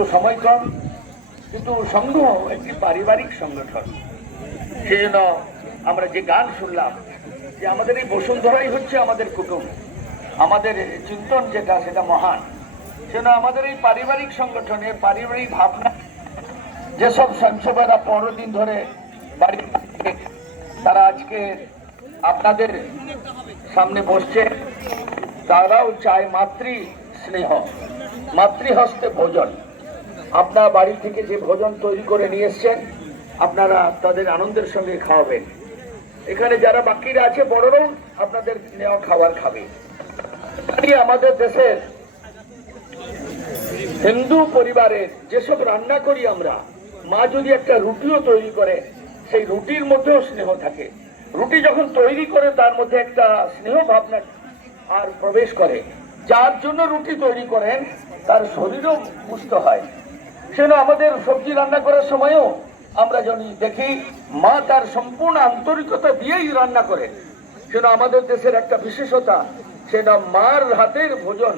যেহেতু সময় কম, কিন্তু সংঘ একটি পারিবারিক সংগঠন, সেই জন্য আমরা যে গান শুনলাম যে আমাদের এই বসুন্ধরাই হচ্ছে আমাদের কুটুম্ব, আমাদের চিন্তন যেটা সেটা মহান। সেজন্য আমাদের এই পারিবারিক সংগঠনের পারিবারিক ভাবনা, যেসব স্বয়ংসেবকরা 15 দিন ধরে বাড়ি তারা আজকে আপনাদের সামনে বসছে, তারাও চায় মাতৃ স্নেহ, মাতৃহস্তে ভোজন। আপনার বাড়ি থেকে যে ভোজন তৈরি করে নিয়ে এসছেন আপনারা তাদের আনন্দের সঙ্গে খাওয়াবেন। এখানে যারা বাকিরা আছে বড়রাও আপনাদের নেওয়া খাবার খাবে। আমাদের দেশের হিন্দু পরিবারের যেসব রান্না করি আমরা, মা যদি একটা রুটিও তৈরি করে সেই রুটির মধ্যেও স্নেহ থাকে। রুটি যখন তৈরি করে তার মধ্যে একটা স্নেহ ভাবনা আর প্রবেশ করে, যার জন্য রুটি তৈরি করেন তার শরীরও পুষ্ট হয়। সেজন্য আমাদের সবজি রান্না করার সময়ও আমরা যদি দেখি মা তার সম্পূর্ণ আন্তরিকতা দিয়েই রান্না করে। সেজন্য আমাদের দেশের একটা বিশেষতা, সেটা মার হাতের ভোজন